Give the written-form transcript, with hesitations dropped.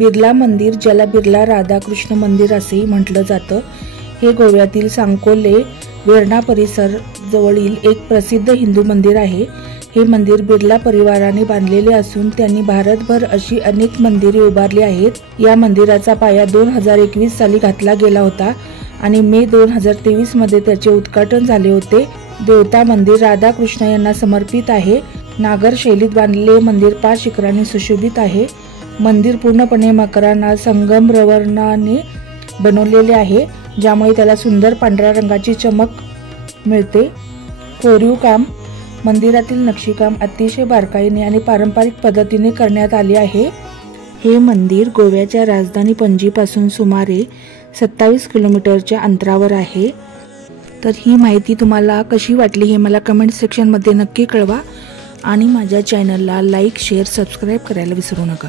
बिर्ला मंदिर, ज्याला बिर्ला राधाकृष्ण मंदिर असेही म्हटलं जातं, हे गोव्यातील सांकोले वेर्णा परिसर जवळील एक प्रसिद्ध हिंदू मंदिर आहे। हे मंदिर बिर्ला परिवाराने बांधलेले असून त्यांनी भारतभर अशी अनेक मंदिरे उभारली आहेत। या मंदिराचा पाया 2021 साली घातला गेला होता आणि मे 2023 मध्ये त्याचे उद्घाटन झाले होते। देवता मंदिर राधाकृष्ण यांना समर्पित आहे। नागर शैलीत बांधलेले मंदिर 5 शिखरांनी सुशोभित आहे। मंदिर पूर्णपणे मकराना संगमरवराने बनवलेले आहे, ज्यामुळे त्याला सुंदर पांढऱ्या रंगाची चमक मिळते। कोरीव काम, मंदिरातील नक्षीकाम अतिशय बारकाईने आणि पारंपरिक पद्धतीने करण्यात आले आहे। हे मंदिर गोव्याच्या राजधानी पणजीपासून सुमारे 27 किलोमीटरच्या अंतरावर आहे। तर ही माहिती तुम्हाला कशी वाटली हे मला कमेंट सेक्शनमध्ये नक्की कळवा आणि माझ्या चॅनलला लाईक, शेअर, सबस्क्राईब करायला विसरू नका।